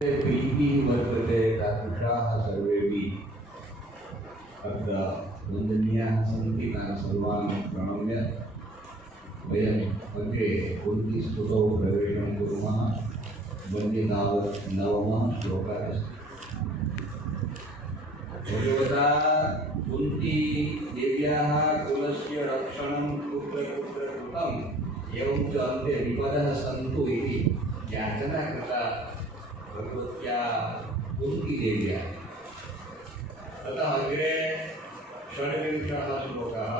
प्रीतिः वर्तते तादृशाः सर्वेपि अत्र वन्दनीयाः सन्ति। तान् सर्वान् प्रणम्य वयम् अग्रे कुन्तीस्तुतौ प्रवेशं कुर्मः। वन्दे तावत् नवमः श्लोकः अस्ति। भगवता कुन्तीदेव्याः कुलस्य रक्षणं कुत्र कुत्र कृतम् एवं च अन्ते विपदः सन्तु इति याचना कृता भगवत्या कुन्तीदेव्या। अतः अग्रे षड्विंशः श्लोकः।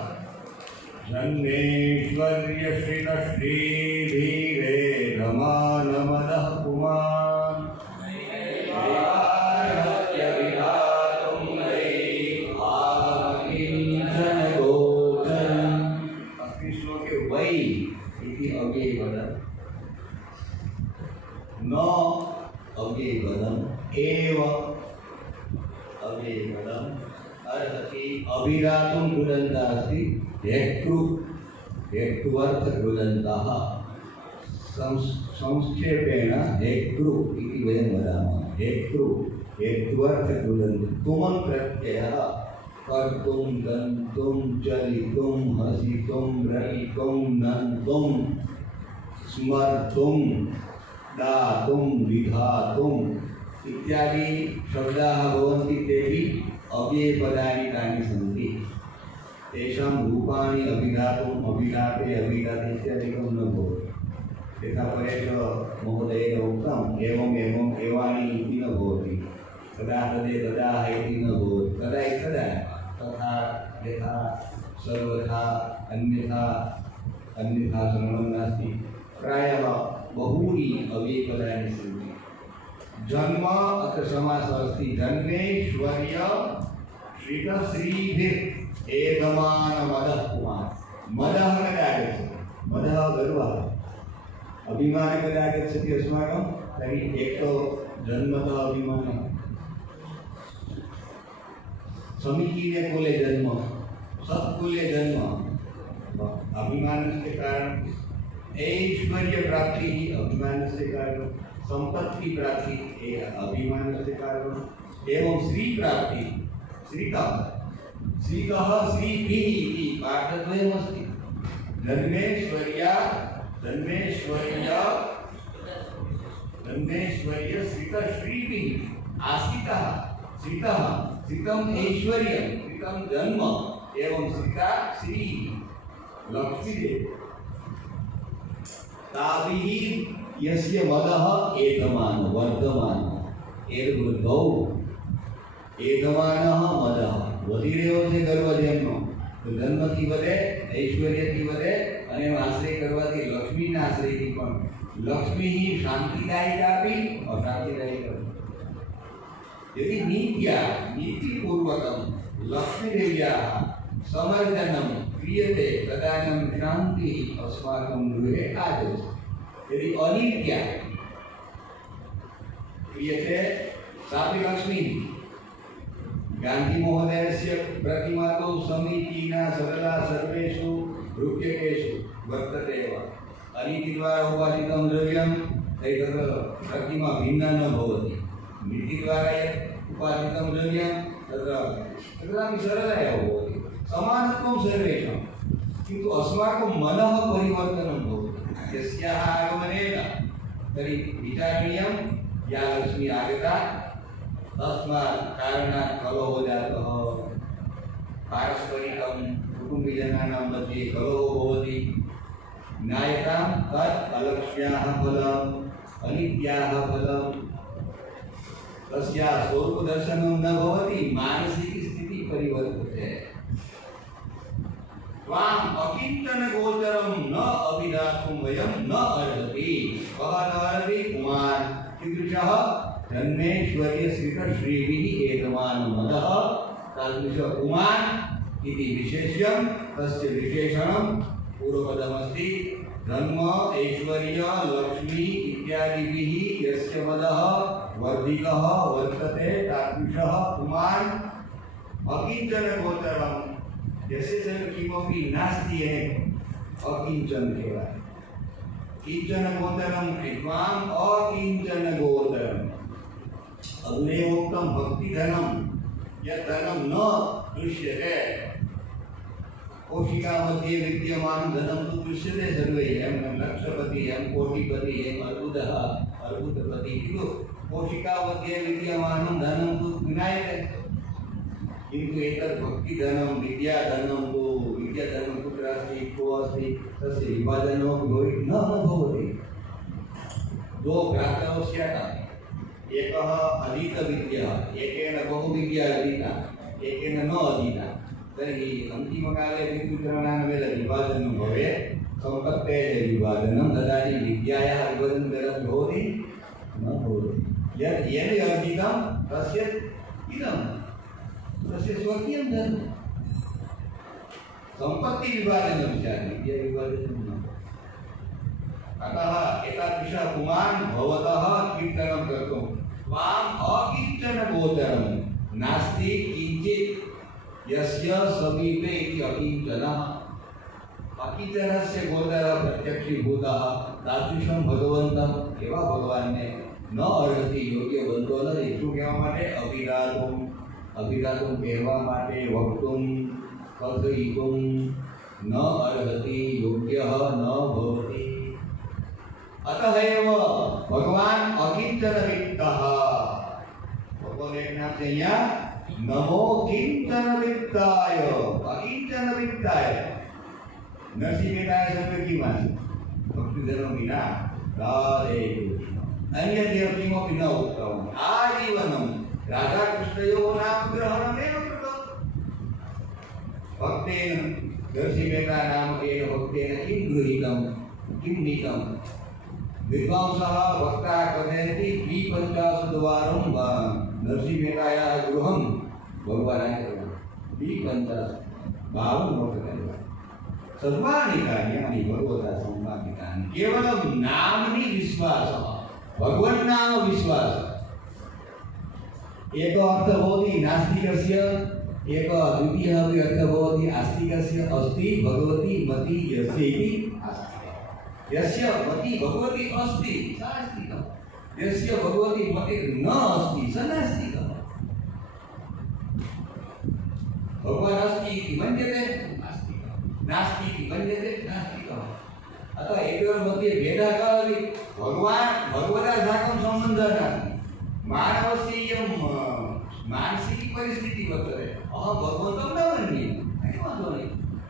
जन्मेश्वर्यश्रितश्रीधीरे रमानमदः पुमान् देवार्हत्यविधातुं वै आकिञ्चनगोचरम्। अस्मिन् श्लोके वै इति अव्ययपदं न अव्ययपदम् एव अव्ययपदम् अर्हति अभिधातुं कृदन्तः अस्ति हेक्तुवर्थकृदन्तः। संक्षेपेण हेक्तृ इति वयं वदामः। हेक्तुवर्थकृदन्तः तुमं प्रत्ययः कर्तुं गन्तुं चलितुं हसितुं रहितुं नन्तुं स्मर्तुं दातुं विधातुम् इत्यादि शब्दाः भवन्ति। तेपि अव्ययपदानि तानि सन्ति। तेषां रूपाणि अभिधातुम् अभिधाते अभिधाते इत्यादिकं न भवति। यथा परेश महोदयेन उक्तम् एवम् एवम् एवानि इति न भवति। तदा तदे तदाः इति न भवति। तदा तदा तथा यथा सर्वथा अन्यथा अन्यथा श्रवणं नास्ति। प्रायः बहूनि अव्ययपदानि सन्ति। जन्म अत्र समासः अस्ति। जन्मेश्वर्य श्रितश्रीभिः एधमानमदः पुमान्। मदः कदा आगच्छति? मदः गर्वः, अभिमानः कदा आगच्छति अस्माकं? तर्हि एक तो जन्मतः अभिमानः, समीचीने कुले जन्म, सत्कुले जन्म, अभिमानस्य कारणं। ऐश्वर्य प्राप्तिः अभिमानस्य कारणं, संपत्ति प्राप्ति अभिमानस्य कारणम्। एवं श्री प्राप्ति श्रीतः श्रीतः श्रीभिः इति पाठद्वयमस्ति। जन्मेश्वर्य श्रितश्रीभिः आश्रितः श्रितः श्रितम् ऐश्वर्यं श्रितं जन्म एवं श्रिता श्री लक्ष्मीदेवी। ताभिः यस्य मदः एधमान वर्धमान एर्वृद्धौ एधमानः मदः वधिरेव से गर्व जन्म। तो जन्म की वधे ऐश्वर्य की वधे અને આશ્રય કરવાથી લક્ષ્મીના આશ્રયથી પણ લક્ષ્મી ही શાંતિદાયિકા भी अशांतिदायिका। यदि नीतिपूर्वकं लक्ष्मीदेव्याः समर्जनं क्रियते तदानीं शान्तिः अस्माकं गृहे आगच्छति। यदि अनित्या क्रियते सापि लक्ष्मी। गांधी महोदयस्य प्रतिमा तो समीचीना सरला सर्वेषु रूप्यकेषु वर्तते एव। अनीतिद्वारा उपादितं द्रव्यं तत्र प्रतिमा भिन्ना न भवति। नीतिद्वारा यत् उपादितं द्रव्यं तत्रापि सरला एव भवति। समानत्वं सर्वेषां, किन्तु अस्माकं मनः परिवर्तनं भवति यस्याः आगमनेन। तर्हि विचारणीयं या लक्ष्मी आगता तस्मात् कारणात् कलहो जातः। पारस्परिकं कुटुम्बीजनानां मध्ये कलहो भवति। ज्ञायतां तत् अलक्ष्म्याः फलम् अनित्याः फलम्। तस्याः स्वरूपदर्शनं न भवति, मानसिकस्थितिः परिवर्तते। त्वाम् अकिञ्चनगोचरं न अभिधातुं वयं न अर्हति। कः न अर्हति? पुमान्। कीदृशः? जन्मेश्वर्य श्रितश्रीभिः एधमानमदः तादृश पुमान् इति विशेष्यं। तस्य विशेषणं पूर्वपदमस्ति। जन्म ऐश्वर्य लक्ष्मी इत्यादिभिः यस्य मदः वर्धितः वर्तते तादृशः पुमान् अकिञ्चनगोचरं। यस्य किमपि नास्ति अकिञ्चन केवलं। किंचन गोचरम कृत्वाम अकिंचन गोचरम अग्नेयोक्तम भक्ति धनम यह धनम न दृश्यते कोशिका मध्ये विद्यमान धनम तो दृश्यते सर्वे एम लक्षपति एम कोटिपति एम अर्बुदपति किंतु कोशिका मध्ये विद्यमान धनम तो विनायते किंतु एतत् भक्ति धनम विद्या धनम तो विद्या धनम कुत्र अस्ति को अस्ति तस्य विभाजनो न भवति दो भ्रातरौ स्यात् एकः अधीत विद्या एकेन बहुविद्या अधीता एकेन न अधीता तर्हि अन्तिमकाले विद्युत्रणां वेद विभाजनं भवेत् सम्पत्तेः विभाजनं तदानीं विद्यायाः विभाजनं कथं भवति न भवति यत् येन अर्जितं तस्य इदं तस्य स्वकीयं धनं सम्पत्ति विभाजनं स्यात् विद्या विभाजनं न अतः एतादृशः पुमान् भवतः कीर्तनं कर्तुं त्वाम् अकीर्तनगोचरं नास्ति किञ्चित् यस्य समीपे इति अकिञ्चनः अकिञ्चनस्य गोचरः प्रत्यक्षीभूतः तादृशं भगवन्तं एव भगवान्ने न अर्हति योग्यवन्तो न શું કહેવા માટે અભિધાતુમ કહેવા માટે વક્તુમ કથયિતુમ ન અર્હતિ યોગ્યઃ ન ભવતિ अतः एव भगवान अकिंचन वित्तः भगवान एक नाम से यहाँ नमो किंचन वित्ताय अकिंचन वित्ताय नरसिंह मेहता शब्द की माने भक्ति धर्म बिना राधे अन्य देव किमपि न उक्तम् आजीवनं राधा कृष्णयोः नाम ग्रहणमेव कृतम् भक्तेन नरसिंह मेहता नामकेन भक्तेन किं गृहीतं किं नीतं विद्वांसः भक्ता कथयन्ति द्विपञ्चाशद्वारं नरसिंह मेहतायाः गृहं भगवानाय द्विपञ्चाशद्वारं सर्वाणि कार्याणि भगवता सम्पादितानि केवलं नाम्नि विश्वासः भगवन्नाम विश्वासः एक अर्थ भवति नास्तिकस्य एक द्वितीयः अपि अर्थः भवति आस्तिकस्य अस्ति भगवती मति यस्य इति यस्य मति भगवती अस्ति स आस्तिकः यस्य भगवती मति न अस्ति स नास्तिकः भगवान् अस्ति इति मन्यते आस्तिकः नास्ति इति मन्यते नास्तिकः अतः एतयोः मध्ये भेदः कः अस्ति भगवता साकं सम्बन्धः नास्ति मानवस्य इयं मानसिकी परिस्थितिः वर्तते अहं भगवन्तं न मन्ये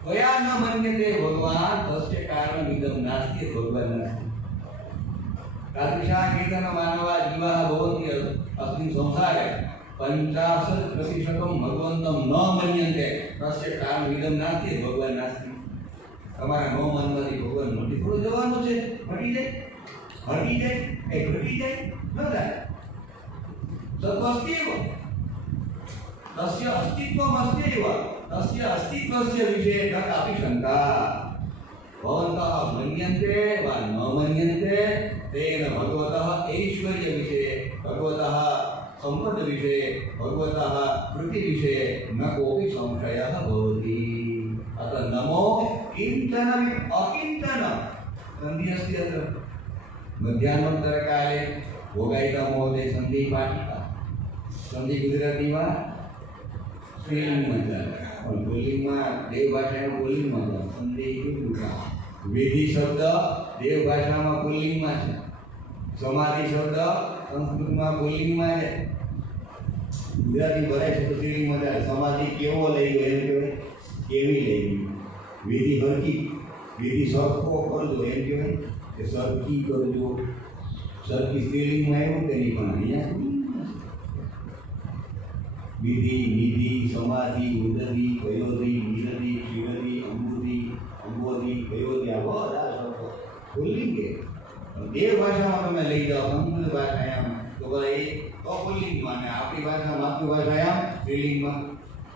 त्वया न मन्यते भगवान् तस्य कारणमिदं नास्ति भगवान् नास्ति तादृशाः केचन मानवाः जीवाः भवन्ति अस्मिन् संसारे 50% भगवन्तं न मन्यन्ते तस्य कारणमिदं नास्ति भगवान् नास्ति તમારા ન માનવાથી ભગવાન મટી થોડું જવાનું છે હટી જાય ન થાય સત્વસ્त्येव तस्य अस्तित्वमस्त्येव तस्य अस्तित्वस्य विषये न कापि शङ्का भवन्तः मन्यन्ते वा न मन्यन्ते तेन भगवतः ऐश्वर्यविषये भगवतः सम्पद्विषये भगवतः कृतिविषये न कोऽपि संशयः भवति अतः नमो किञ्चन अकिञ्चन सन्धि अस्ति अत्र मध्याह्नोत्तरकाले भोगायिका महोदय सन्धि पाठिता सन्धि गुजरातीમાં સ્ત્રીલિંગમાં બોલિંગમાં દેવ ભાષામાં બોલિંગમાં સંધિ કીધું વિધિ શબ્દ દેવ ભાષામાં પુલ્લિંગમાં છે સમાધિ શબ્દ સંસ્કૃતમાં પુલ્લિંગમાં છે ગુજરાતી ભરાય છે તો સ્ત્રીલિંગમાં જાય સમાધિ કેવો લઈ ગયો એમ કહેવાય કેવી લઈ ગઈ વિધિ હરકી વિધિ સરખો કરજો એમ કહેવાય કે સરખી કરજો સરખી સ્ત્રીલિંગમાં એવું કે નહીં પણ અહીંયા विधि निधि समाधि उदधि वयोधि निरधि क्षीरधि अंबुधि अंबोधि वयोधि आ બધા શબ્દો પુલ્લિંગ છે દેવ ભાષામાં તમે લઈ જાઓ સંસ્કૃત ભાષામાં તો એ અપુલ્લિંગમાં ને આપણી ભાષા માતૃભાષામાં સ્ત્રીલિંગમાં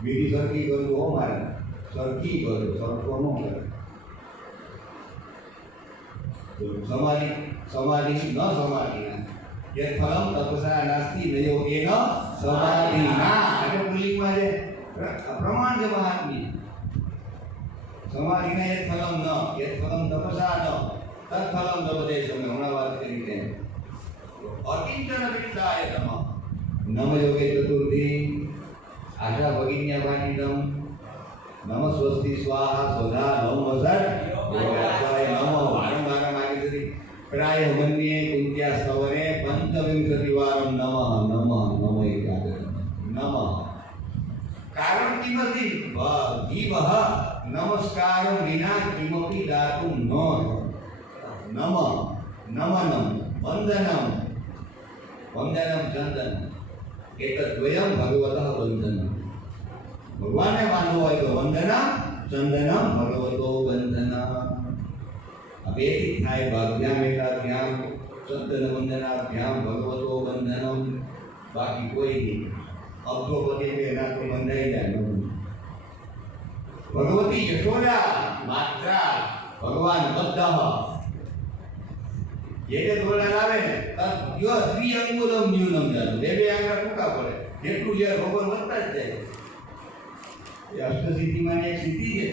વિધિ સરખી કરજો હો મારે સરખી કરો સરખો ન કરે समाधि समाधि न समाधिना यत् फलं तपसा नास्ति न योगेन समाधिना એટલે પુલ્લિંગમાં છે પ્રમાણ છે મહાત્મ્ય समाधिना यत् फलं तपसा न तत् फलं लभते તમે હમણાં વાત કરી તેમ અકિંચન વિદ્યાય તમ नम योगे चतुर्थी आशा भगिन्या पाणिनम नम स्वस्ति स्वाहा स्वधा नम वसर योगाचार्य नमो वारंवार मागितरी प्राय मन्ये कुंत्या स्तवने पंचविंशतिवारं नमः नमः नमः एकादश नमः कारण किमपि जीवः नमस्कारं विना किमपि दातुं न नमः नमनं वन्दनं वन्दनं चन्दनं एतद्वयं भगवतः वन्दनं भगवान ने मानो है तो वंदना चंदनम भगवतो वंदना अपेति थाय भाग्याम एकाभ्याम चंदन वंदनाभ्याम भगवतो वंदनम बाकी कोई नहीं अब तो पति के ना तो बंधा ही जाए भगवती यशोदा मात्रा भगवान बद्धः ये जो बोला लावे ने तब यो द्विअंगुलम न्यूनम जानो देवे आंगरा टूका पड़े જેટલું જે રોગર વધતા જ જાય अष्टसिद्धि एक सिद्धि है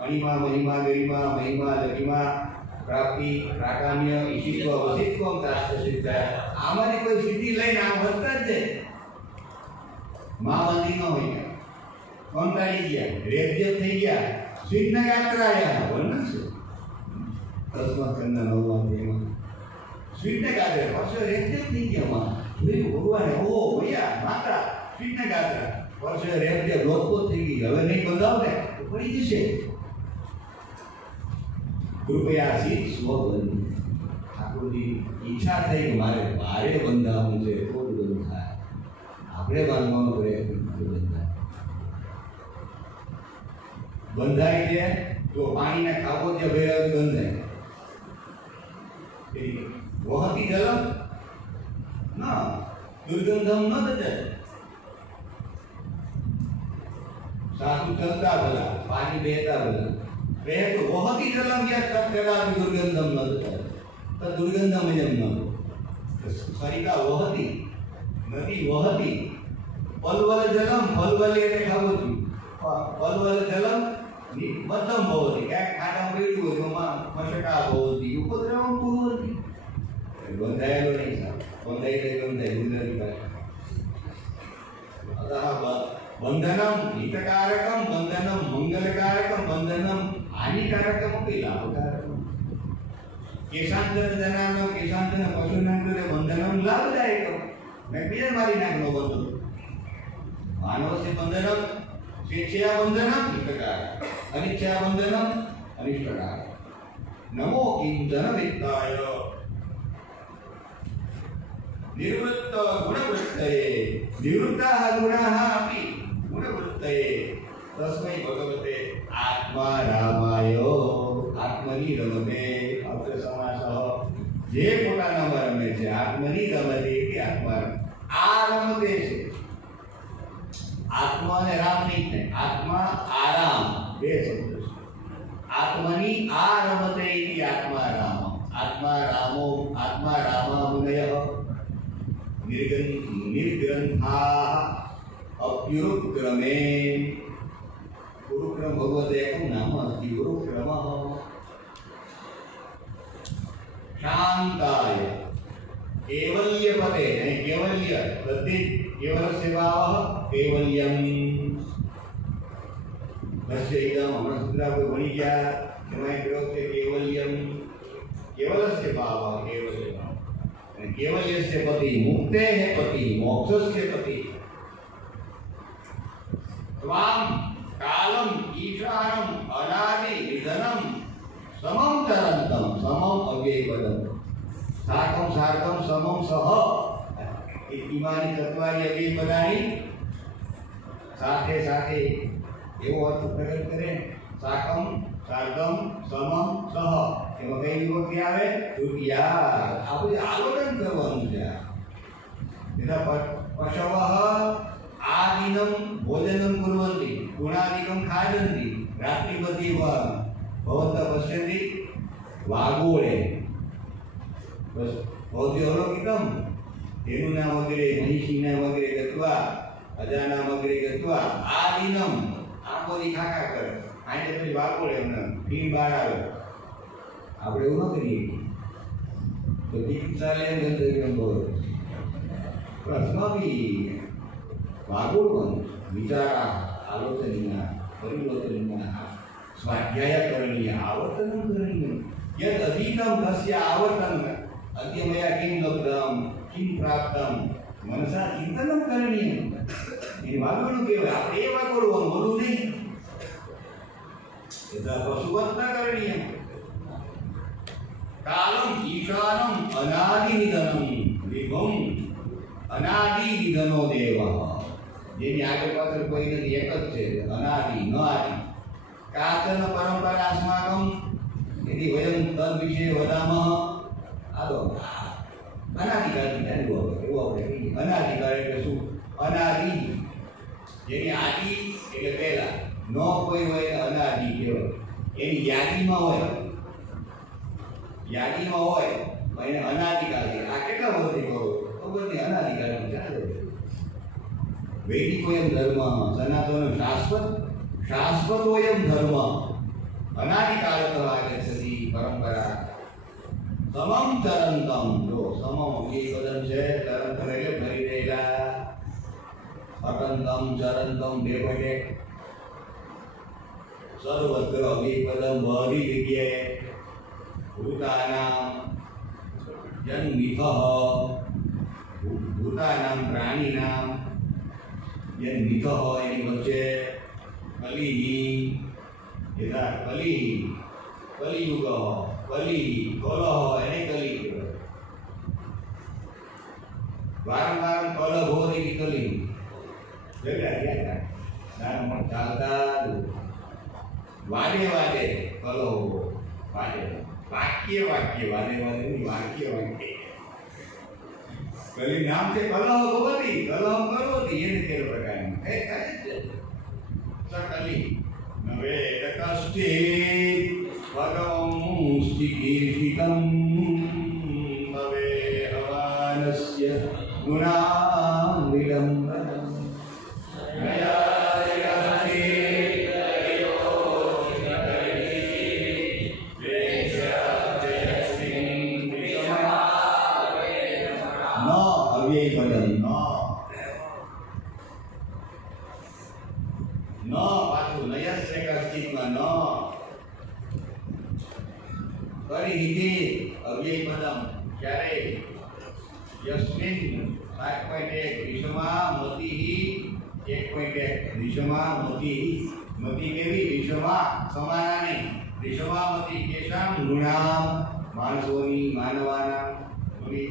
अणिमा महिमा गरिमा महिमा लघिमा प्राप्ति प्राकाम्य ईशित्व वसित्व अष्टसिद्ध है आमारी कोई सिद्धि लઈને આ વધતા જ જાય માં મંદી ન હોય કંટાળી ગયા રેપજેપ થઈ ગયા સિદ્ધ ગાત્રાયા વર્ણન છે 10મા સ્કંદના 9મા અધ્યાયમાં સિદ્ધ ગાત્રા પાછો રેપજેપ થઈ ગયા માં જોયું ભગવાને ઓ ભૈયા માતા સિદ્ધ ગાત્રા વર્ષે રેપજેપ લોકો થઈ ગઈ હવે નહીં બંધાવ ને તો પડી જશે કૃપયા સીત સ્વબંધ ઠાકોરજી ઈચ્છા થઈ કે મારે ભારે બંધાવું છે તો બધું થાય આપણે બાંધવાનો પ્રયત્ન બંધાય બંધાય છે તો પાણીના ખાબોચિયા ભર્યા બંધાય વહતી જલમ ના દુર્ગંધમ ન થશે साधु चलता भला पानी बहता भला बहे तो वहती जलम या तब कदा दुर्गंधम न तो दुर्गंधम जम न सरिता वहती नदी वहती पलवल जलम पलवले ने खावती पलवल जलम मध्यम भवती क्या खाना बेडू हो मा मशका भवती उपद्रवम भवती बंधायलो नहीं साहब बंधाई गुजराती भाषा अतः बंधनम हितकारकम बंधनम मंगलकारकम बंधनम हानिकारकम अपि लाभकारकम केशांतर जनानां केशांतर पशूनां कृते बंधनम लाभदायकम मैं बीजे मारी नाखनो बंधु मानवस्य बंधनम स्वेच्छया बंधनम हितकारक अनिच्छया बंधनम अनिष्टकारक नमो किंचन वित्ताय निवृत्त गुणवृत्तये निवृत्ताः गुणाः अपि गुणवृत्तये तस्मै भगवते आत्मा रामाय आत्मनि रमते अत्र समासः जे पोतानाમાં રમે છે આત્મની રમતે કે આત્મા આ રમતે છે આત્મા અને રામ નહીં થાય આત્મા આરામ બે શબ્દ છે આત્મની આ રમતે ઇતિ આત્મા રામ આત્મા રામો આત્મા રામા મુનયઃ निर्ग्रंथाः अप्युरुक्रमे गुरुक्रम भगवते एकं नाम अस्ति गुरुक्रमः शान्ताय केवल्यपदे केवल्य प्रति केवलस्य भावः केवल्यं तस्य इदं अमरसूत्रापि भणी गया एमां प्रयोग છે केवल्यं केवलस्य भावः केवल्यं केवल्यस्य पति मुक्तेः पति मोक्षस्य पति त्वां कालं ईशानं अनादि निधनं समं चरन्तं समं अव्ययपदं साकं सार्धं समं सह इमानि चत्वारि अव्ययपदानि साथे साथे एवो अर्थ प्रकट करे साकं सार्धं समं सह એમાં કઈ વિભક્તિ આવે તૃતીયા આપણે આલોચન કરવાનું છે એના પશવઃ આદિનમ ભોજનમ કુર્વન્તિ ગુણાદિકમ ખાદન્તિ રાત્રિપતિ ભવन्तः પશ્યन्ति વાગોળે બસ ભવતી અવલોકિતમ તેનું નામ વગેરે મહિષીના વગેરે ગત્વા અજાના વગેરે ગત્વા આદિનમ આંખોથી ખાખા કરે આને પછી વાગોળે એમને ફીમ બહાર આવે આપણે એવું ન કરીએ તો ચિકિત્સાલય ગંતવ્યમ ભવ अस्माभिः वागोळ्वन् विचाराः आलोचनीयाः परिवर्तनीयाः स्वाध्यायः करणीयः आवर्तनं करणीयं यद् अधीतं तस्य आवर्तनम् अद्य मया किं लब्धं किं प्राप्तं मनसा चिन्तनं करणीयम् એ વાગોળું કહેવાય આપણે એ વાગોળવું બોલવું નહીં यदा पशुवत् न करणीयं कालम् ईशानम् अनादिनिधनं विभुम् अनादिनिधनो देवः જેની આગળ પાછળ કોઈ નથી એક જ છે અનાદિ ન આદિ કાચન પરંપરા અસ્માકમ यदि वयं तद् विषये वदामः आदौ अनादिकाल चालू होवे एवो આપણે કહીએ અનાદિકાલ એટલે શું અનાદિ જેની આદિ એટલે પહેલા ન કોઈ હોય અનાદિ કહેવાય એની યાદીમાં હોય એને અનાદિકાલ છે આ કેટલા વર્ષથી કરો ખબર નહીં અનાદિકાલથી ચાલે વૈદિકોયમ ધર્મ સનાતન શાશ્વતોયમ ધર્મ અનાદિકાલતઃ આગચ્છતિ પરંપરા સમમ ચરંતમ જો સમમ એ પદમ છે ચરંતમ એટલે ભરી રહેલા અટંતમ ચરંતમ બે પટે સર્વત્ર અભિપદમ બધી જગ્યાએ ભૂતાનામ જન્મિથઃ ભૂતાનામ પ્રાણીનામ જન્મિથઃ એની વચ્ચે કલિહિ यदा कलिहि कलियुग कलिहि कलह એને કલી કહેવાય વારંવાર કલહ ભોરી કલી બેટા ગયા નામ ચાલતા વાદે વાદે કલહ વાદે વાક્ય વાક્ય વાદે વાદે ની વાક્ય વાક્ય કલી નામ છે કલહ ભોરી કલહ કરોતી એને કેવો પ્રકારની એ કાય છે સકલી नवेदकश्चित् भगवंस्तिकीर्षितं भवे हवानस्य गुणान् विडम्बनं परिहिते अव्ययपदम क्यारे यस्मिन् 7.1 विषमा मतिहि 1.1 विषमा मतिहि मति केवी विषमा समानानि विषमा मति केशाम गुणाम मानसोनी मानवाना बोली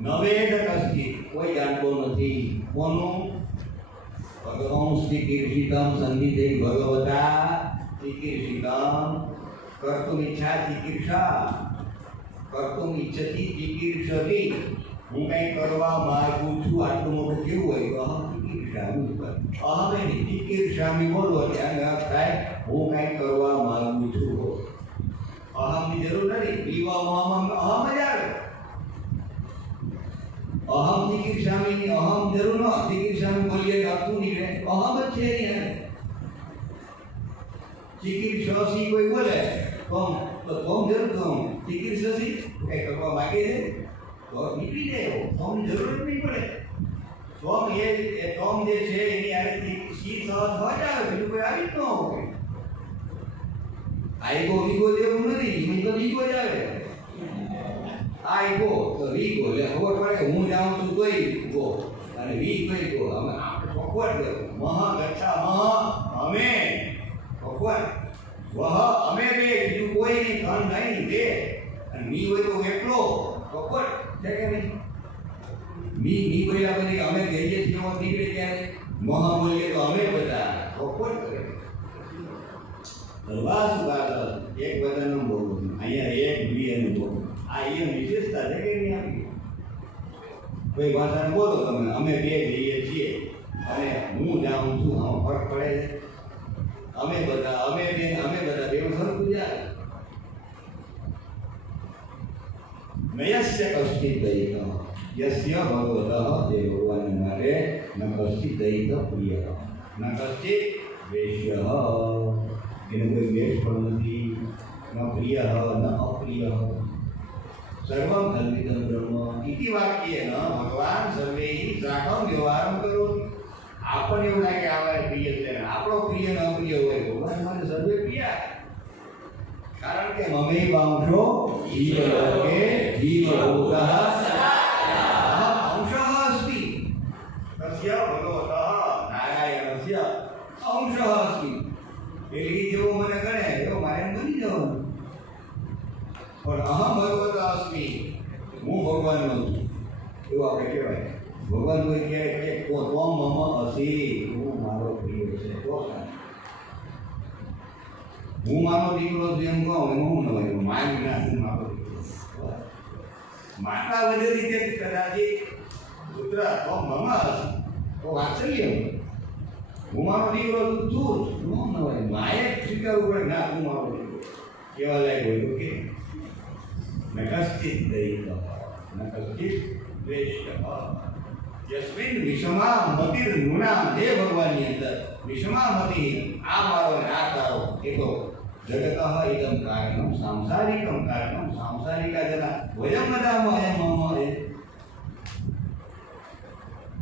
नवेद कस्ति कोई जानतो નથી કોનું ભગવંસ્તિ કીર્ષિતમ સંધિતે ભગવતા ચિકીર્ષિતમ कर्तुम् इच्छा चिकित्सा कर्तुम् इच्छति चिकित्सति હું કંઈ કરવા માંગુ છું આટલું મોટું કેવું હોય અહમ ચિકિત્સામી અહમ એની ચિકિત્સામી બોલો ત્યાં અર્થ થાય હું કંઈ કરવા માંગુ છું અહમની જરૂર નથી પીવામાં અહમ જ આવે અહમ ચિકિત્સામીની અહમ જરૂર ન ચિકિત્સામી બોલીએ અર્થું નીકળે અહમ જ છે એની ચિકિત્સી કોઈ બોલે કોમ તો કોમ જરૂર કોમ ચિકિત્સી કઈ કરવા માંગે છે તો નીકળી જાય કોમ જરૂર નહીં પડે કોમ એ કોમ જે છે એની આરે સી સહજ હોય આવે બીજું કોઈ આવી જ ન હોય આઈગો વીગો જેવું નથી એમ તો વીગો જ આવે આઈગો તો વીગો એટલે ખબર પડે હું જાઉં છું તોય ગો અને વી કોઈ ગો અમે આપણે પકવટ મહ ગચ્છા મહ અમે પકવટ वह हमें भी બીજું કોઈ નહીં ધન નહીં દે અને મી હોય તો એકલો કપટ છે કે નહીં મી બોલ્યા પછી અમે કહીએ છીએ એવો નીકળે ત્યારે મહા બોલીએ તો અમે બધા કપટ કરે દરવાજ ઉગાડો એક બધાનું બોલું અહીંયા એક બીએનું બોલું આ અહીંયા વિશેષતા છે કે નહીં આપી કોઈ ભાષાને બોલો તમે અમે બે જઈએ છીએ અને હું જાઉં છું આમાં ફરક પડે છે અમે બધા બે સરખું જાય નયસ્ય કશ્ચિત દૈત યસ્ય ભગવતઃ જે ભગવાનને માટે ન કશ્ચિત દૈત પ્રિય ન કશ્ચિત વેશ્ય એને કોઈ વેશ પણ નથી ન પ્રિય ન અપ્રિય સ સર્વં કલ્પિતમ બ્રહ્મ ઇતિ વાક્યેન ભગવાન સર્વૈઃ સાકં વ્યવહારં કરોતિ. આપણને એવું લાગે આવા પ્રિય છે, આપણો પ્રિય ન પ્રિય હોય, ભગવાન મને સર્વે પ્રિય. કારણ કે મમે વાંશો જીવલોકે જીવભૂતઃ અંશઃ અસ્તિ તસ્ય ભગવતઃ નારાયણસ્ય અંશઃ અસ્તિ. પેલી જેવો મને ગણે એવો મારે બની જવાનું. પણ અહમ ભગવત અસ્મિ, હું ભગવાનનો છું એવું આપણે કહેવાય. ભગવાન કોઈ કહે કે તો મમ અસી, હું મારો પ્રિય છે તો હું મારો દીકરો છું એમ કહું એમાં હું નવાય. માય વિના હું મારો દીકરો. માતા વગર રીતે કદાચ પુત્ર તો મમ અસી તો વાત્સલ્ય. હું મારો દીકરો છું હું નવાય. માએ સ્વીકારવું પડે ના હું મારો દીકરો. કેવા લાયક હોય તો કે ન કશ્ચિત દૈત ન કશ્ચિત દ્વેષ્ટ. યસ્મિન વિષમા મતિર નૃણામ, જે ભગવાનની અંદર વિષમા મતિ આ મારો ને આ તારો એ તો જગતઃ ઇદમ કારણમ સાંસારિકમ કારણમ સાંસારિકા જના વયમ નદામ અયમ મમ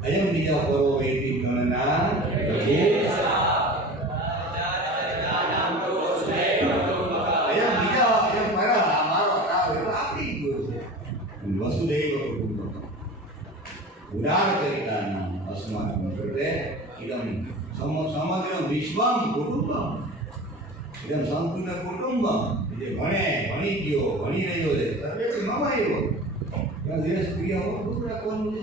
અયમ બીજા પરો વૈદિક ગણના વસુદૈવ કુટુંબકમ ઉદારચરિતાનામ અસ્માકં કૃતે ઇદમ સમગ્ર વિશ્વમ કુટુંબમ ઇદમ સંપૂર્ણ કુટુંબમ. જે ભણી ગયો ભણી રહ્યો છે સર્વે મમાયો ત્યાં દેશ પ્રિય કુટુંબ રાખવાનું છે.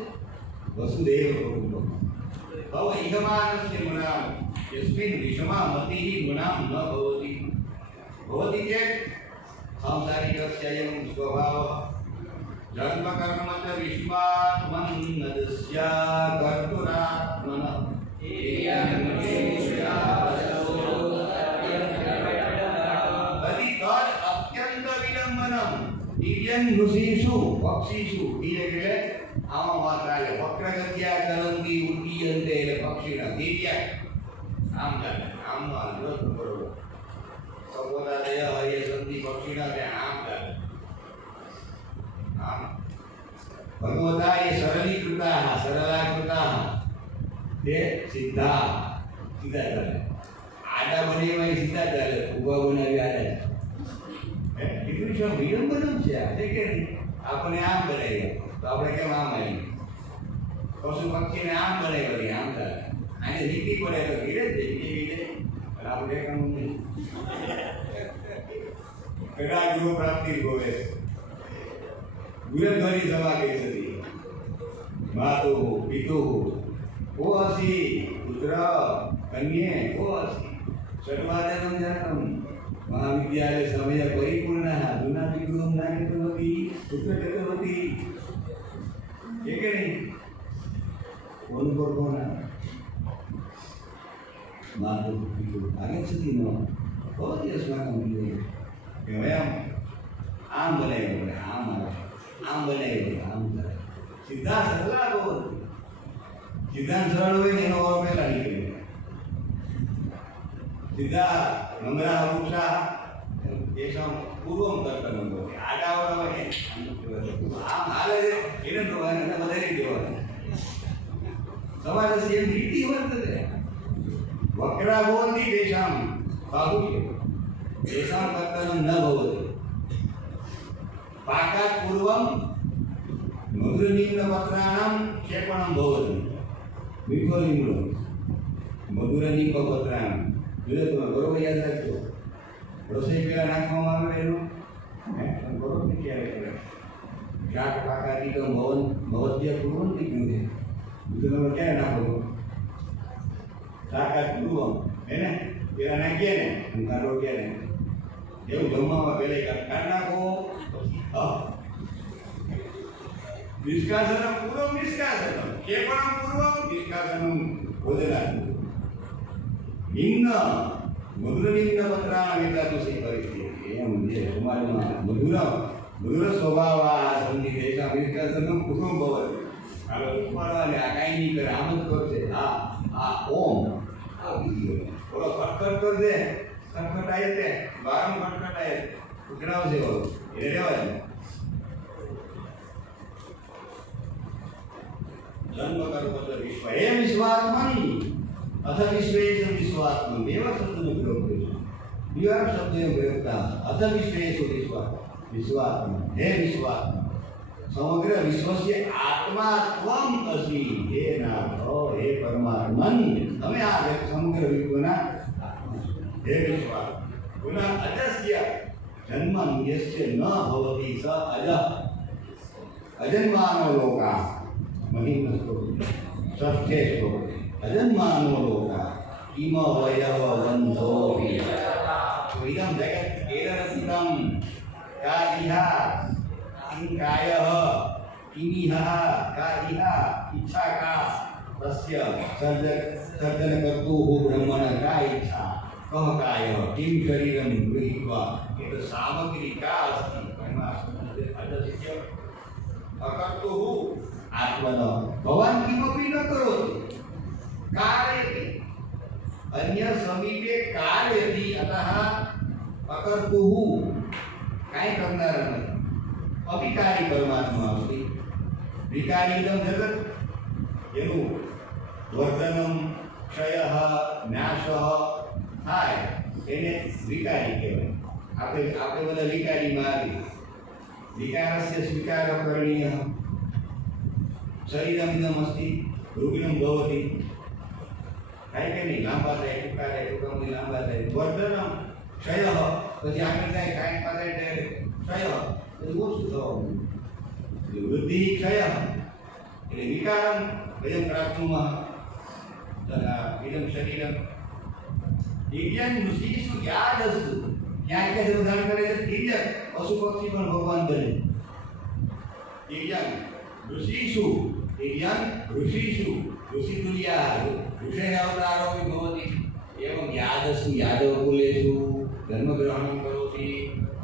વસુદૈવ કુટુંબકમ ભવ ઇહમાનસ્ય મનામ યસ્મિન વિષમા મતિઃ મનામ ન ભવતિ. ભવતિ ચેત સાંસારિકસ્યયં સ્વભાવઃ જન્મ કર્મ ચ વિશ્વાત્મન્નદસ્ય કર્તુરાત્મન અત્યંત વિલંબનમ દિવ્યન ઋષિષુ પક્ષીષુ. દિવ્ય એટલે આમાં વાત ચાલે. વક્રગત્યા ચલંતી ઉડ્ડીયંતે એટલે પક્ષીના દિવ્ય આમ ચાલે. આમ બરોબર સપોદાદય હરિય સંધિ પક્ષીના ત્યાં આમ ચાલે. ભગવતા એ સરળીકૃતા સરળાકૃતા તે સીધા સીધા ચાલે. આડા બનાવ્યા સીધા ચાલે, ઊભા બનાવી આડા. એટલું શું વિલંબન છે આ કે આપણે આમ બનાવ્યા તો આપણે કેમ આમ આવી. પશુ પક્ષીને આમ બનાવી આમ ચાલે. આને નીકળી પડે તો ધીરે જ ધીરે આપણે કામ નહીં. કદાચ ગૃહ પ્રાપ્તિ ભવે ગુરધ્વનિ સભા કહી સતી માતુ પિતુ કો અસી પુત્ર કન્યે કો અસી સર્વાદનમ જાતમ મહાવિદ્યાલય સમય પરિપૂર્ણ જુનાતિ ગૃહમ નાગરિકવતી પુત્ર ચતુર્વતી. એ કે નહીં કોણ માતુ પિતુ આગચ્છતિ ન ભવતિ અસ્માકં ગૃહે. કે વયમ આમ બનાવ્યું આમ આવે આમ બનાવ્યું આમ થાય. સીધા સરળ બોલ. સીધા સરળ હોય ને એનો ઓર પહેલા નીકળે. સીધા નમ્રા વૃક્ષા એસમ પૂર્વમ કર્તવ્યમ હોય. આડાવાળા હોય આમ હાલે છે એને તો વધારી દેવાના. તમારે એમ રીતિ વર્તતે વક્રા ભવંતી તેષામ બાહુલ્ય તેષામ કર્તવ્યમ ન ભવતિ. પાકાત પૂર્વમ મધુરનિમ્ન પત્રાણામ ક્ષેપણમ ભવતિ. મીઠો લીમડો મધુરનિમ્ન પત્રાણામ જોજો તમે બરોબર યાદ રાખજો. રસોઈ પહેલાં નાખવામાં આવે એનું બરોબર ક્યારે કરે શાક પાકાદિકમ ભવન ભવત્ય પૂર્વમ દીધું છે. બીજું તમે ક્યારે નાખો શાકાત પૂર્વમ હે ને પેલા નાખીએ ને હું કાઢો ક્યારે એવું જમવામાં પહેલે કાઢ નાખો. નિષ્કાસનમ પૂર્વમ નિષ્કાસનમ ક્ષેપણમ પૂર્વમ નિષ્કાસનમ ભોજનાદિ. નિમ્ન મધુરનિમ્ન પત્રાણામ એકાદશી પરિસ્થિતિ. એમ જે સમાજમાં મધુર સ્વભાવ સંધિ દેશા નિષ્કાસનમ પૂર્વમ ભવતિ. હાલો ઉપાડવાને આ કાંઈ નહીં કરે આમ જ કરશે. આ ઓમ આ બીજું બોલો ખટખટ કરશે ખટખટાય તે બારમ ખટખટાય ઉઘરાવશે એને રહેવાય જન્મ કર્મ ચ વિશ્વ હે વિશ્વાત્મન અથ વિશ્વેશ વિશ્વાત્મન એવા શબ્દનો પ્રયોગ કર્યો છે. બીજા શબ્દનો પ્રયોગ હતા અથ વિશ્વેશ વિશ્વાત્મન હે વિશ્વાત્મન સમગ્ર વિશ્વસ્ય આત્મા ત્વમ અસી હે નાથ હે પરમાત્મન તમે આ સમગ્ર વિશ્વના હે વિશ્વાત્મન પુનઃ અજસ્ય જન્મં યસ્ય ન ભવતિ સ અજઃ અજન્માનો લોકા મહિમ્નસ્તો ષષ્ઠે શ્લોક અજન્માનો લોકા ઇમ વયવ વંધોપિ ઇદં જગત કેરસિતં કા ઇહા કાયઃ ઇમિહ કા ઇહા ઇચ્છા કા તસ્ય સર્જન કર્તુઃ બ્રહ્મણ કા ઇચ્છા કહ કાયઃ કિમ શરીરં ગૃહીત્વા એત સામગ્રી કા અસ્તિ અજસ્ય અકર્તુઃ આત્મન ભવાન કિમપી ન કરોતિ કાર્યતિ અન્ય સમીપે કાર્યતિ અતઃ અકર્તુઃ કાંઈ કરનાર નથી અવિકારી પરમાત્મા અસ્તિ વિકારી ઇદં જગત એનું વર્ધનમ ક્ષયઃ નાશઃ થાય એને વિકારી કહેવાય. આપણે બધા વિકારીમાં આવી વિકારસ્ય સ્વીકાર કરણીય શરીરમિદમ અસ્તિ રૂપિણમ ભવતિ થાય કે નહીં લાંબા થાય ટૂંકા થાય ટૂંકામાંથી લાંબા થાય વર્ધનમ ક્ષય પછી આગળ થાય કાંઈ પાછળ થાય ક્ષય પછી ઓછું થવાનું વૃદ્ધિ ક્ષય એટલે વિકારમ ભયમ પ્રાપ્તુમાં ઇદમ શરીરમ દિવ્યન ઋષિષુ યાદ અસ્તુ ક્યાં ક્યાં ઉદાહરણ કરે છે દિવ્ય પશુ પક્ષી પણ ભગવાન બને દિવ્યન ઋષિષુ દિવ્યન ઋષિષુ ઋષિતુલ્યા ઋષે અવતારો ભવતિ એવં યાદસુ યાદવ કુલેષુ ધર્મગ્રહણં કરોતિ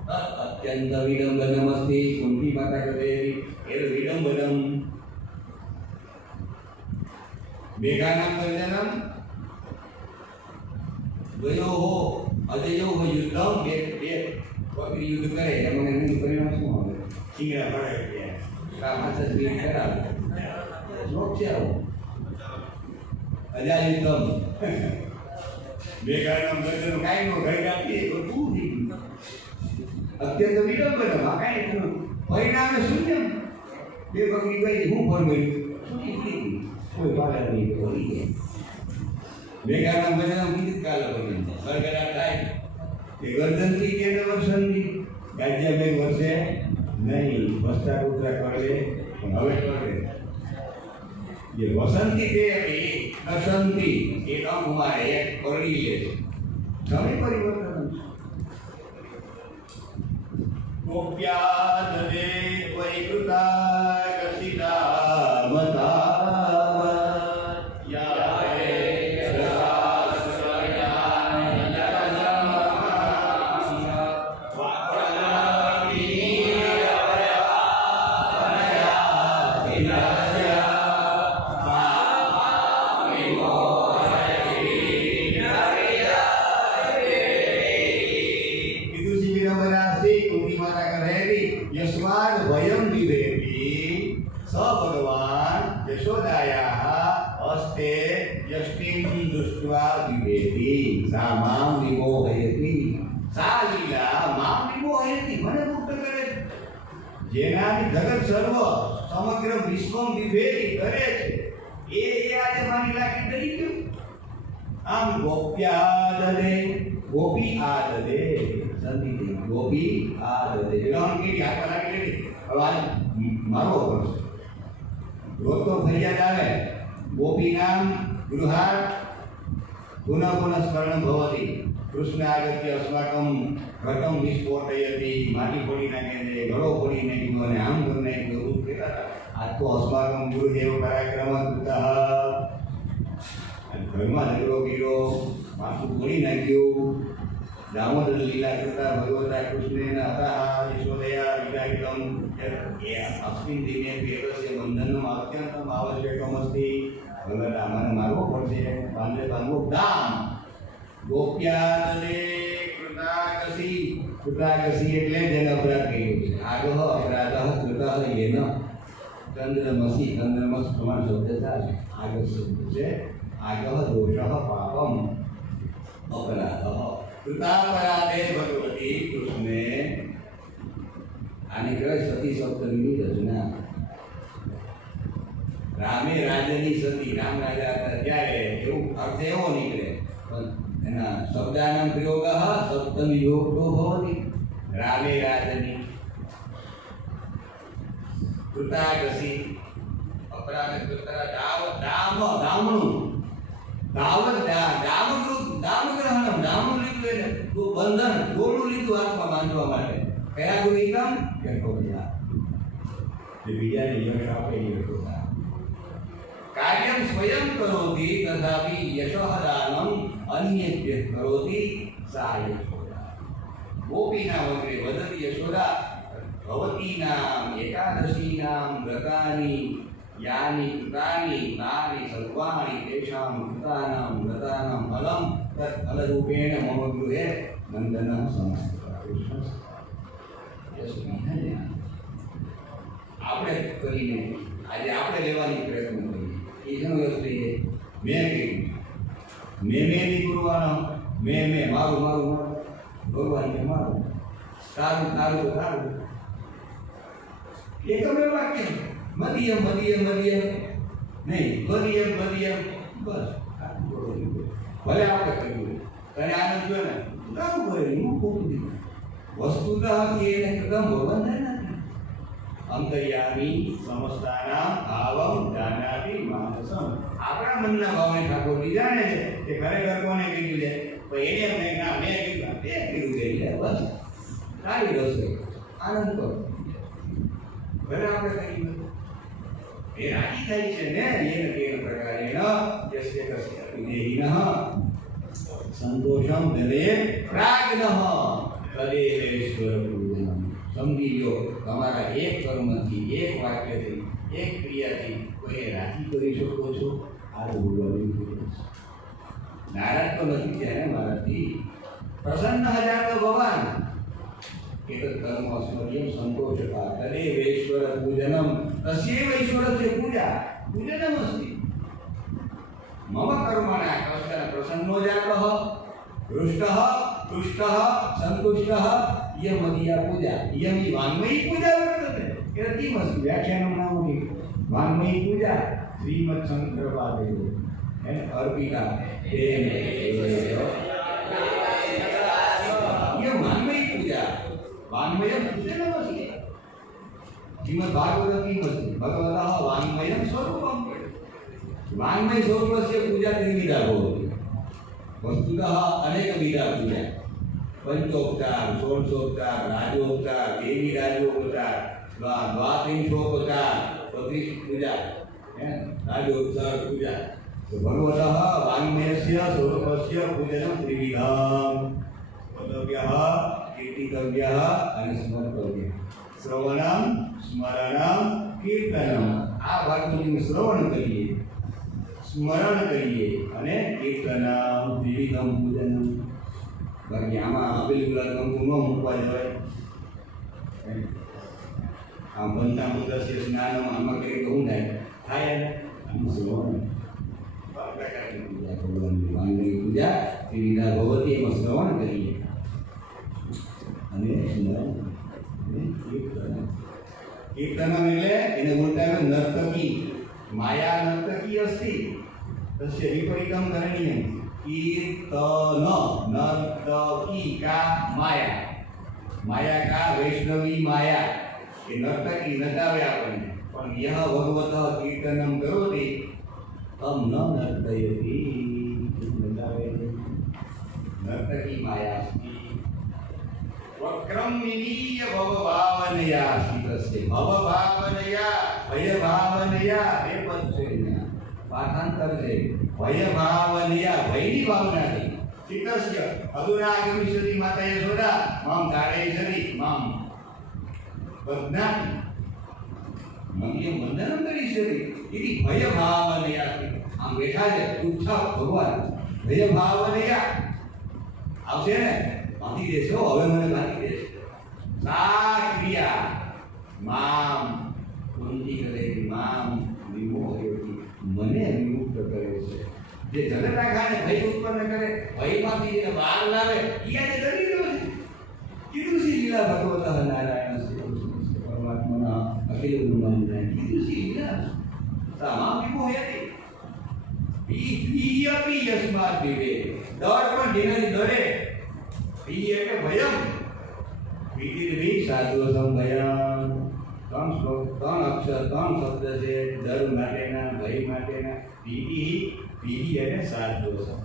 તत् અત્યંત વિડંબનમસ્તિ કુંતી માતા કહેતી એર વિડંબનમ મેઘાનામ ગર્જનમ દ્વયોઃ અજયોઃ યુદ્ધમ બે વગર યુદ્ધ કરે એમાં એનું પરિણામ શું આવે સિંગડા પડે રામાસદ બી કરાવે શ્લોક છે આવો અજાયુદ્ધમ મેઘાનામ ગર્જનમ કાંઈ નો ઘડી આપીએ તો શું થઈ અત્યંત વિડંબનમ કાંઈ પરિણામે શૂન્ય બે પગની ગઈ હું ફોન કર્યું શું કોઈ પાલન નહીં બોલી ગયા મેઘાનામ ગર્જનમ કીધું કાલે બોલી ગરગડા થાય એ ગર્જનથી કે વર્ષનથી ગાજ્યા બે વર્ષે નહીં વસ્તા કૂતરા કરે પણ હવે કરે જે વસંતી તે હતી દશંતી એ ન ગુમારે એક કરડી લે છે સમય પરિવર્તન ગોપ્યાદે પરિકૃતા કસિતા મતા યસ્માદ ભયમ વિવેકી સ ભગવાન યશોદાયાઃ અસ્તે યષ્ટિમ દૃષ્ટ્વા વિવેકી સા મામ વિમોહયતિ સા લીલા મામ વિમોહયતિ મને મુક્ત કરે જેનાથી જગત સર્વ સમગ્ર વિશ્વમ વિભેદી કરે છે એ આજે મારી લાગી ડરી ગયો આમ ગોપ્યાદલે ગોપી આદલે સંધિ ગોપી આદલે વિરામ કે આખા લાગી લેતી હવે મારો પડશે રોજ તો ફરિયાદ આવે ગોપી નામ ગૃહાર પુનઃ પુનઃ સ્મરણ ભવતી કૃષ્ણ આગત્ય અસ્માકમ ઘટમ વિસ્ફોટયતી માટી ફોડી નાખે છે ઘડો ફોડી નાખ્યો અને આમ કરી નાખ્યું રૂપ કહેતા આ તો અસ્માકમ ગુરુદેવ પરાક્રમ ઘરમાં ઝઘડો કર્યો માથું ફોડી નાખ્યું દામોદર લીલા કરતા ભગવતા કૃષ્ણેન અતઃ યશોદયા વિવાહિતમ એ અસ્મિન દિને વેદસ્ય બંધનમ અત્યંતમ આવશ્યકમસ્તિ ભગવતા મને મારવો પડશે બાંધવો દામ ગોપ્યાદલે કૃતાગસી એટલે જેને અપરાધ કર્યો છે આગહ અપરાધ કૃતઃ યેન ચંદ્રમસી, ચંદ્રમસ પ્રમાણ શબ્દ થાય. આગળ શબ્દ છે આગહ દોષઃ પાપમ અપરાધઃ. કૃતાપરાધે ભગવતી કૃષ્ણે, આને કહેવાય સતી સપ્તમીની રચના. રામે રાજની સતી, રામ રાજા હતા ત્યારે એવું અર્થ એવો નીકળે, પણ એના શબ્દાનામ પ્રયોગ સપ્તમી યોગ તો ભવતી. રામે રાજની કૃતાગસી અપરાધ કૃતા દામ દામણું દાવત દામગ્રહણમ દામણું લીધું એને બંધન ગોળું લીધું હાથમાં બાંધવા માટે. કયા ગુરુકમ યશોદા, જે બીજાને યશ આપે યશોદા. કાર્યમ સ્વયં કરોતિ તથાપિ યશોદાનમ અન્યેભ્ય કરોતિ સા યશોદા. ગોપીના વગરે વદતી યશોદા ભવતીનામ એકાદશીનામ વ્રતાની યાની કૃતાની તાની સર્વાણી તેષાં કૃતાનામ વ્રતાનાં ફલમ તત્ ફલરૂપેણ મમ ગૃહે નંદનઃ સમાસ્તઃ. આપણે કરીને આજે આપણે લેવાની પ્રયત્ન કરીએ. એ ઘણું વ્યસ્ત છે. મેં કહ્યું મેં નહીં બોલવાનો, મેં મારું મારું મારું, ભગવાન કે મારું, તારું તારું તો તારું. એકમ વાક્ય મધ્યમ મધ્યમ મધ્યમ નહીં, મધ્યમ મધ્યમ, બસ ભલે આપણે કહ્યું તને આનંદ જો ને કામ કરેલું હું ખોટું દીધું. વસ્તુતઃ એને કદમ ભગવાન નથી. અંતર્યામી સમસ્તાનામ ભાવમ જાનાતિ માનસમ. આપણા મનના ભાવને ઠાકોરજી જાણે છે કે ખરેખર કોને કીધું છે, પણ એને એમ ના મેં કીધું તે કીધું છે બસ સારી રસોઈ આનંદ કરો. ભલે આપણે કહીએ એ રાજી થાય છે ને એને કેન પ્રકારેણ યસ્ય કસ્ય વિદેહિનઃ સંતોષમ દલે પ્રાજ્ઞઃ તદેવેશ્વર પૂજનમ. સમજી લો તમારા એક કર્મથી, એક વાક્યથી, એક ક્રિયાથી કોઈને રાજી કરી શકો છો. આ બોલવાની નારાજ તો નથી થયા ને મારાથી. પ્રસન્ન હજાર તો ભગવાન એક કર્મ સ્મર્યમ સંતોષતા તદેવેશ્વર પૂજનમ તસ્યૈવ ઈશ્વરસ્ય પૂજા પૂજનમ અસ્તિ. મમ કર્મણા કશ્ચન પ્રસન્નો જાતઃ હૃષ્ટઃ તુષ્ટઃ સંતુષ્ટઃ યમ મદિયા પૂજા યમ વાન્મયી પૂજા વર્તતે. કિમસ્તિ વ્યાખ્યાનમ નામ વાન્મયી પૂજા શ્રીમદ શંકર પાદેયો એને અર્પિતા તેને યમ વાન્મયી પૂજા વાન્મયમ પૂજનમસ્તિ. શ્રીમદ ભાગવત કિમસ્તિ ભગવતઃ વાન્મયમ સ્વરૂપમ. વાન્મય સ્વરૂપસ્ય પૂજા ત્રિવિધા ભવતિ. વસ્તુતઃ અનેકવિધા પૂજા. પંચોપચાર, ષોડશોપચાર, રાજોપચાર, દેવી રાજોપચાર, દ્વાત્રિંશોપચાર, બત્રીસ પૂજા, રાજોપચાર પૂજા. તો ભગવતઃ વાન્મયસ્ય સ્વરૂપસ્ય પૂજનમ ત્રિવિધમ. વક્તવ્યઃ, કીર્તિતવ્યઃ અને સ્મર્તવ્યઃ. શ્રવણમ, સ્મરણમ, કીર્તનમ. આ ભાગનું શ્રવણ કરીએ, સ્મરણ કરીએ અને કીર્તનમ ત્રિવિધમ પૂજનમ. બાકી આમાં અવેલેબલ કંકુ ન મૂકવા જવાય. આ પંચામૃતસ્ય સ્નાનમ આમાં કરીએ તો શું થાય ને આનું શ્રવણ વાંગની પૂજા ત્રિવિધા ભગવતી એમાં શ્રવણ કરીએ અને સ્મરણ કીર્તન. કીર્તનમ એટલે એને બોલતા નર્તકી માયા નર્તકી અસ્તિ તસ્ય વિપરીતમ કरणीयम. કીર્તન નર્તકી કા માયા, માયા કા વૈષ્ણવી માયા. એ નર્તકી નચાવે આપણને, પણ યહ ભગવતઃ કીર્તનમ કરોતિ તમ ન નર્તયતિ. નચાવે નર્તકી માયા અસ્તિ. વક્રમિનીય ભવભાવનયા સ્થિતસ્ય. ભવભાવનયા ભયભાવનયા એ પદ છે. પાઠાંતર છે ભયભાવનયા, ભયની ભાવનાથી. સ્થિતસ્ય અધુનાગમિષ્યતિ માતા યશોદા મામ તારેયસરી મામ બધ્નાતિ મધ્યમ બંધનમ કરીષ્યતિ ઇતિ ભયભાવનયા. આમ બેઠા છે ઉત્સાહ ભગવાન ભયભાવનયા આવશે ને બાંધી દેશો, હવે મને બાંધી દેશે. સા ક્રિયા મામ કુંતી કરે મામ વિમોહયોતિ, મને વિમુક્ત કરે છે. જે જગતાખાને ભય ઉત્પન્ન કરે, ભયમાંથી એને બહાર લાવે, એ આજે ડરી ગયો છે. કીધું છે લીલા ભગવત નારાયણ પરમાત્માના અખિલ બ્રહ્માંડ કીધું છે લીલા તમામ વિમોહયતિ ઈ યસ્માત વિવે, ડર પણ જેનાથી ડરે ઈ એટલે ભયમ વિધિર્ભી સાધુ સંભયમ. ત્રણ અક્ષર ત્રણ શબ્દ છે ડર માટેના, ભય માટેના. વિધિ એટલે સાધ્વસમ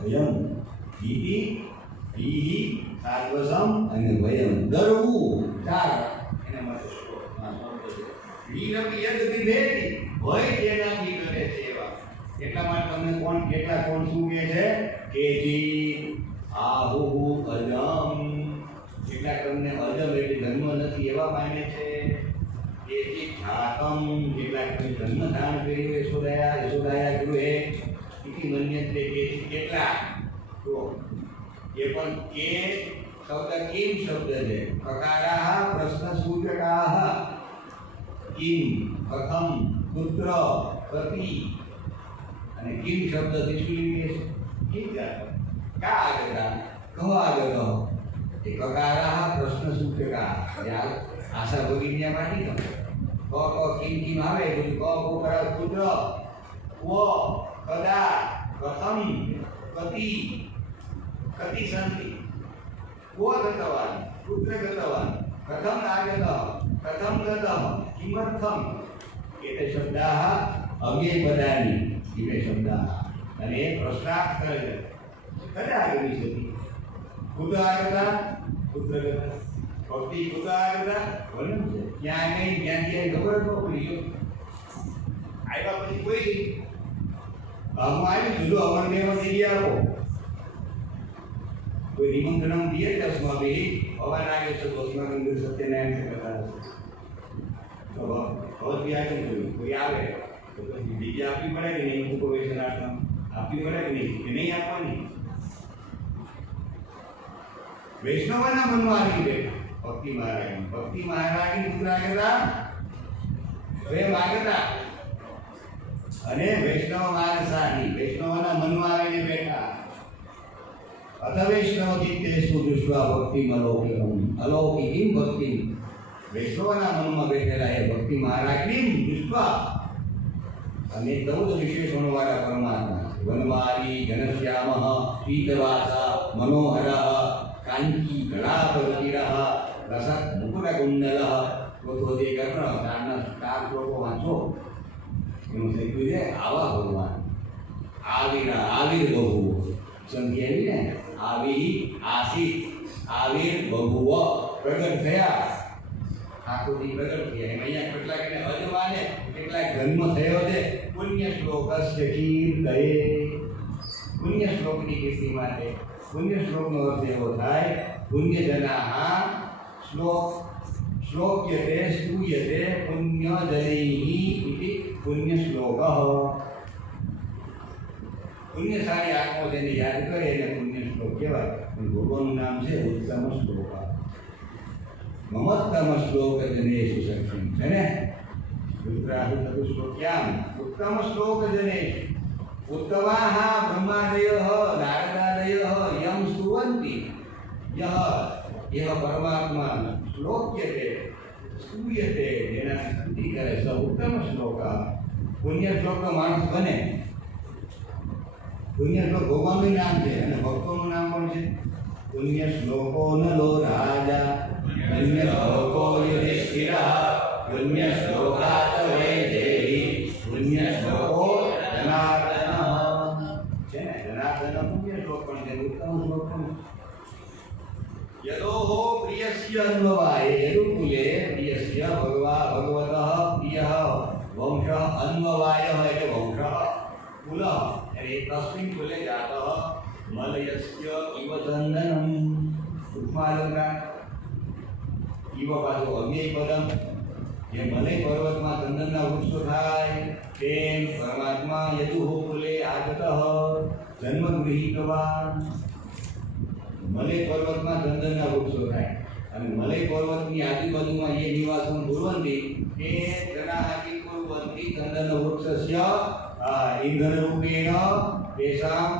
ભયમ, વિધિ સાધ્વસમ અને ભયમ ડરવું. ચાર એના માટે શબ્દ છે. વીરપી યદ વિભેતિ, ભય જેનાથી ડરે છે એવા. એટલા માટે તમને કોણ શું કહે છે? કેજી આહુ અજમ, કેટલાક તમને અજમ એટલે જન્મ નથી એવા માને છે. કેજી ખ્યાતમ, કેટલાક જન્મ ધારણ કર્યું યશોદાયા ગૃહે ઇતિ મન્યતે. કેજી કેટલાક તો એ પણ કે શબ્દ કિમ શબ્દ છે. કકારાહ પ્રશ્ન સૂચકાહ, કિમ કથમ પુત્ર પતિ, અને કિમ શબ્દ ત્રિશુલિંગી છે. કા આગળ કહો આગળ કહો. એ કકારાહ પ્રશ્ન સૂચકા આશા ભગીન્યા પાટી કહો કિમ આવે બધું કહો કરાવ. પુત્ર કો કદા કથમ કતિ કતિ સંતિ કો ગતવાન પુત્ર ગતવાન કથમ આગત કથમ ગત કિમર્થમ એતે શબ્દાહ અવ્યય પદાની એતે શબ્દાહ. અને એ પ્રશ્નાર્થ કરે છે કદા આગળની સતી પુત્ર આગતા પુત્ર ગતા ભક્તિ પુત્ર આગતા વર્ણન છે. ક્યાં ગઈ ક્યાંથી આવી ખબર જ ન પડી. આવ્યા પછી કોઈ હું આવી જુદો અમરને થઈ ગયા આપો કોઈ નિમંત્રણ દિયે તસ્માભિ ભવા લાગે છે દોષમાં સત્યનારાયણ કથા તો ભગવત વ્યાજન કોઈ આવે તો પછી બીજા આપવી પડે કે નહીં? ઉપવેશનાર્થમ આપવી પડે કે નહીં? કે નહીં આપવાની? વૈષ્ણવના મનમાં આવી બેઠા ભક્તિ મહારાજની પુત્ર આગતા પ્રેમ આગતા અને વૈષ્ણવ માનસાની વૈષ્ણવના મનમાં આવીને બેઠા. અથ વૈષ્ણવ ચિત્તેષુ દૃષ્ટ્વા ભક્તિમ અલૌકિકીમ ભક્તિમ, વૈષ્ણવના મનમાં બેઠેલા એ ભક્તિ મહારાજની દૃષ્ટ્વા. અને 14 વિશેષણોવાળા પરમાત્મા છે. વનવારી ઘનશ્યામ પીતવાસ મનોહર કાંચી ગળાપતિર રસત મુકુટકુંડલ. ચોથો જે કર્ણ ચારના 4 શ્લોકો વાંચો એનું થઈ ગયું છે આવા ભગવાન આવિર બહુવ સંખ્યા ને આવી આશિત આવિર બહુવ પ્રગટ થયા. ઠાકોરજી પ્રગટ થયા. એમ અહીંયા કેટલાક એને અજમાને કેટલાક જન્મ થયો છે. પુણ્ય શ્લોકસ્ય કીર્તયે, પુણ્ય શ્લોકની કીર્તિ માટે. પુણ્ય શ્લોકનો અર્થ એવો થાય પુણ્ય જનાહ શ્લોક્યતે સ્તુયતે પુણ્ય જનૈઃ ઇતિ પુણ્ય શ્લોકઃ. પુણ્યશાળી આત્મા જેને યાદ કરે એને પુણ્ય શ્લોક કહેવાય. ભગવાનનું નામ છે ઉત્તમ શ્લોક. મમત્તમ શ્લોક જનેષુ સખ્યમ છે ને રુદ્રાહુ શ્લોક્યામ ઉત્તમ શ્લોક જનેષુ. ઉત્તમાઃ બ્રહ્માદયઃ નારદાદયઃ યમ સ્તુવન્તિ યહ પરમાત્મા શ્લોક્યતે સ્તુયતે, જેના સ્તુતિ કરે સ ઉત્તમ શ્લોક. પુણ્ય શ્લોકનો માણસ બને. પુણ્ય શ્લોક ભગવાનનું નામ છે અને ભક્તોનું નામ પણ છે. પુણ્ય શ્લોકો નલો રાજા પુણ્ય શ્લોકો યુધિષ્ઠિરઃ પુણ્ય શ્લોકાચ વૈદેહી પુણ્ય શ્લોકો જનાર્દન છે ને. જનાર્દન પુણ્ય શ્લોક પણ છે, ઉત્તમ શ્લોક પણ. યદોહો પ્રિયસ્ય અન્વવાય યદુકુલે પ્રિયસ્ય ભગવતઃ પ્રિયઃ વંશઃ અન્વવાયઃ એટલે વંશઃ કુલઃ એટલે તસ્મિન કુલે જાતઃ મલયસ્ય ઇવ ચંદનમ. ઉપમાલંકાર ઇવ પાછો અવ્યય પદમ. જે મલય પર્વતમાં ચંદનના વૃક્ષો થાય તેમ પરમાત્મા યદુહો કુલે આગતઃ જન્મ ગૃહીતવાન. મલય પર્વતમાં ચંદનના વૃક્ષો થાય અને મલય પર્વતની આજુબાજુમાં ये निवासं कुर्वन्ति ते जनाः किं कुर्वन्ति चन्दनवृक्षस्य ईन्धनरूपेण तेषां